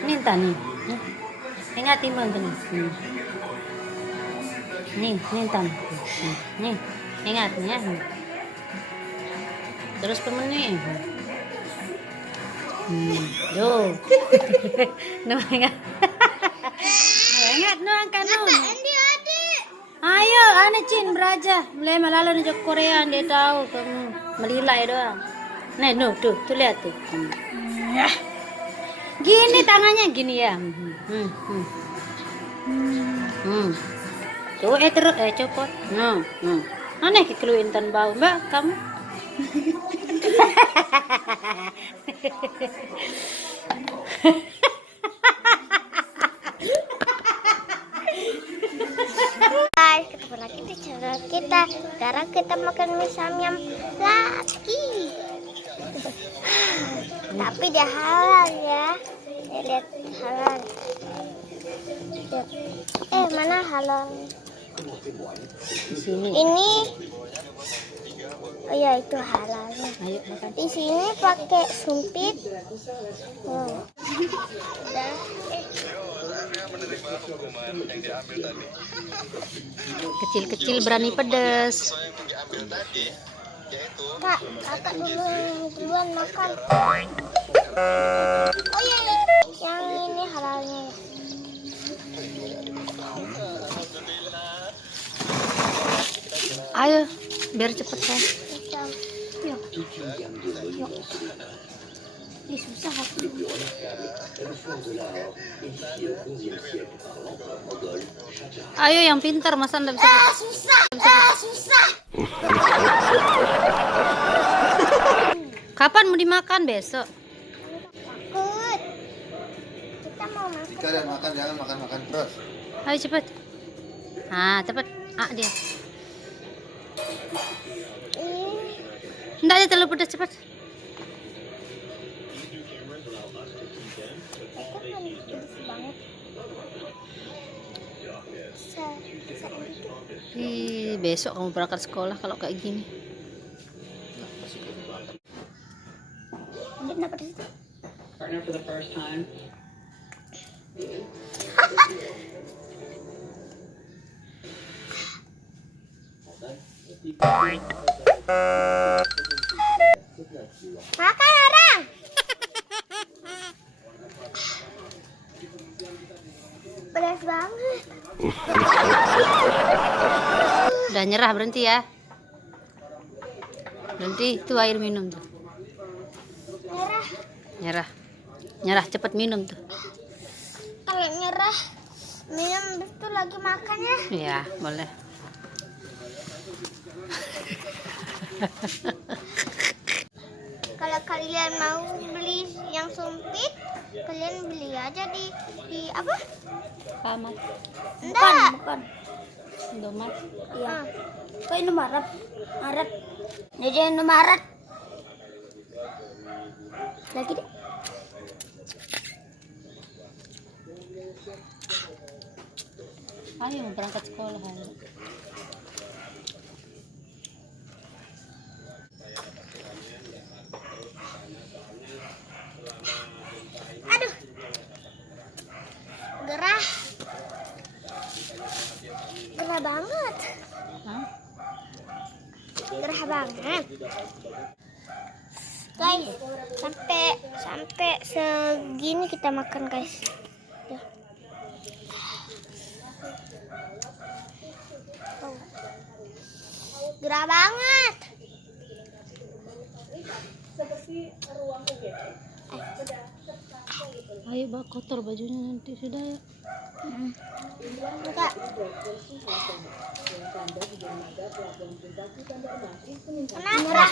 Minta nih. Ingatin mo nih. Nih, minta. Nih, ingat ya. Terus pemenuhin. Yo. No, ingat. No, ingat no ang kanon. Ayo, ane Cin beraja. Mulai malalo nih Korea dia tahu kamu melilai doang. Nah, no, tuh lihat tuh. Gini tangannya gini ya. Tuh terus copot. Aneh kekeluin tan bau Mbak kamu. Guys, ketemu lagi di channel kita. Sekarang kita makan mie samyang lagi. Tapi dia halal ya. Lihat halal. Lihat. Mana halal? Di sini. Ini. Oh ya, itu halalnya. Ayo makan. Di sini pakai sumpit. Udah. Kecil-kecil berani pedas. Kak, kakak duluan makan. Oh iya, yang ini halalnya. Ayo, biar cepet kan. Yuk. Ini susah aku. Ayo yang pintar, masa anda bisa. Susah. Kapan mau dimakan besok? Takut. Kita mau makan. Jika ada makan jangan makan terus. Ayo cepet. Cepet. Dia. Enggak ada terlalu pedas cepet. Besok kamu berangkat sekolah kalau kayak gini. Partner for the first time. Makan orang. Pedas banget. Udah nyerah, berhenti ya. Berhenti, itu air minum tuh. Nyerah cepet minum tuh. Kalau nyerah minum itu lagi makan ya. Iya, boleh. Kalau kalian mau beli yang sumpit, kalian beli aja di apa? Pamat. Enggak. Bukan. Indomaret. Iya. Kok Indomaret? Maret. Jadi Indomaret. Lagi deh. Ayo berangkat sekolah. Ayo. Aduh. Gerah banget. Gerah banget. Guys, sampai segini kita makan, guys. Tuh. Gerah banget. Ayo bak kotor bajunya nanti sudah ya. Enggak.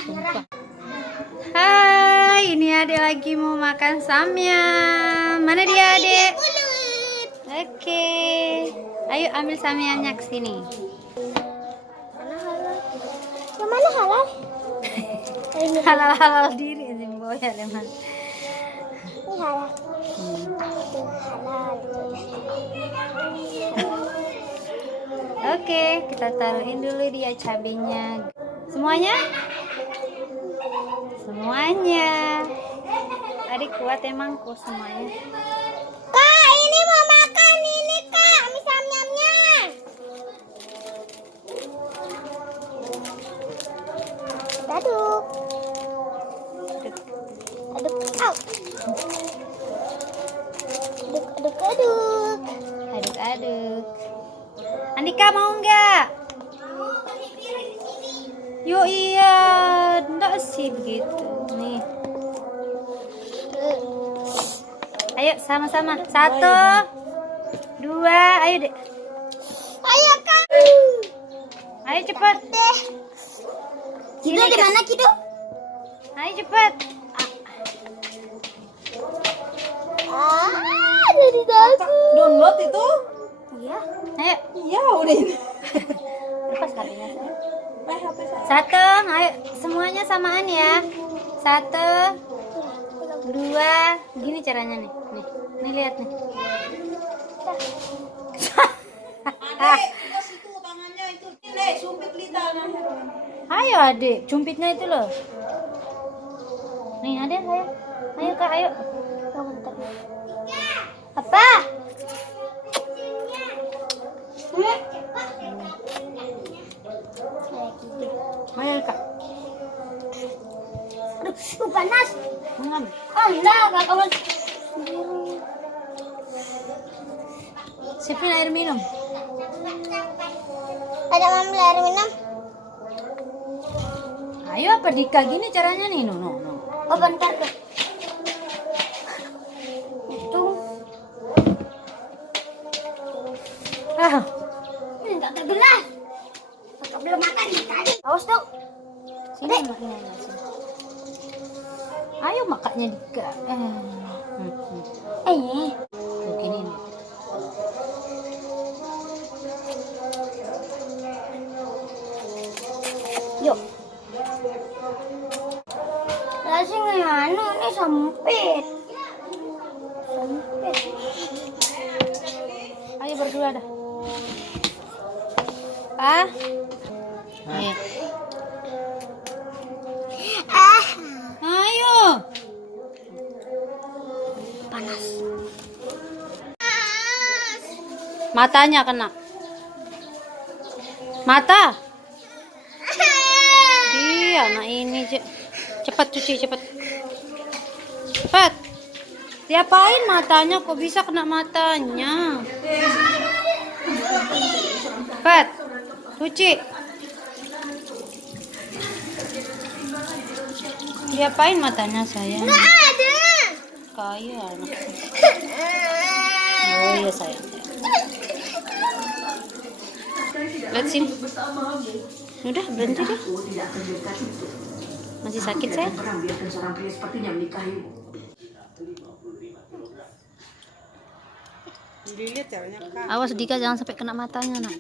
Nyerah. Hai, ini adik lagi mau makan samyang. Mana dia adik? Oke. Ayo ambil samyangnya ke sini. Yang mana halal? Halal diri sih boya lemah. Ini halal. Tuh, halal. Oke, kita taruhin dulu dia cabenya. Semuanya? Semuanya. Adik kuat emangku semuanya. Kak, ini mau makan ini kak, mie samyamnya. Aduk. Aduk. Au. Aduk. Aduk-aduk. Andika mau nggak? Yuk iya, enggak sih begitu. Nih. Ayo sama-sama. 1, 2, ayo dek. Ayo kak. Ayo cepat. Kido di mana Kido? Ayo cepat. Ada di dagu. Download itu? Iya. Ayo. Iya udah ini. Lepas HP-nya. HP saya. 1, ayo semuanya samaan ya. 1, 2, gini caranya nih. Nih lihat nih. Adek, ke situ tangannya itu. Ini sumpit lidahnya. Ayo adik, cumpitnya itu loh. Nih adek, ayo. Ayo kak, ayo. Apa? Ayo kak. Aduh, panas. Ngam. Oh enggak, kak kawan. Siapin air minum. Ada ngambil air minum. Ayo apa Dika, gini caranya nih. No. Oh bentar deh. Itu Ah, ini enggak terbelah. Kakak belum makan nih tadi. Awas dong. sini makannya sini. Ayo makanya Dika. Tuh, gini nih. Yuk. Rasanya anu ini sempit. Sempit. Ayo berdua dah. Pa. Ayo. Ayo. Panas. Matanya kena. Mata. Iya, anak ini cepat cuci cepat. Cepat. Diapain matanya, kok bisa kena matanya? Cepat. Cuci. Diapain matanya sayang? Ada. Kaya anak. Oh iya sayang. Lihat sini. Udah berhenti deh. Masih sakit saya? Dilihat caranya kak. Awas Dika jangan sampai kena matanya nak.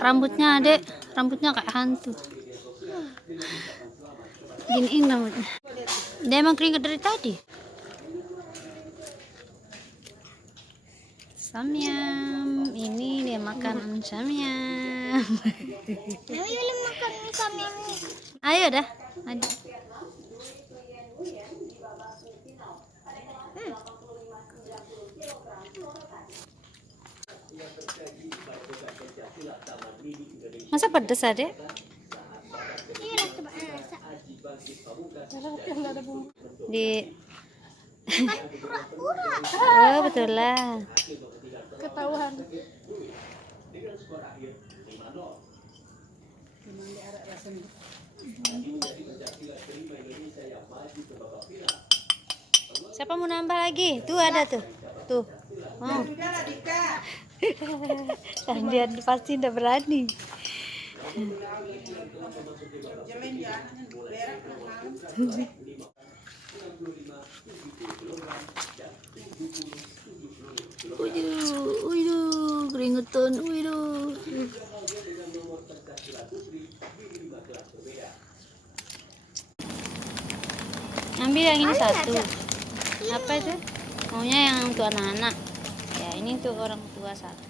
Rambutnya adek, rambutnya kayak hantu. Giniin rambutnya. Dia emang keringet dari tadi. Samyam, ini dia makan samyam. Ayo makan mie samyamnya. Ayo dah, adik. Masa pedes adek? Iya lah coba rasa. Di Pura-pura. oh betul lah. Ketahuan. Siapa mau nambah lagi? Tuh ada tuh. Tuh. Mau. Dan dia pasti udah berani. Uiduh, keringetan, uiduh. Ambil yang ini satu. Apa itu? Maunya yang untuk anak-anak. Ya, ini untuk orang tua satu.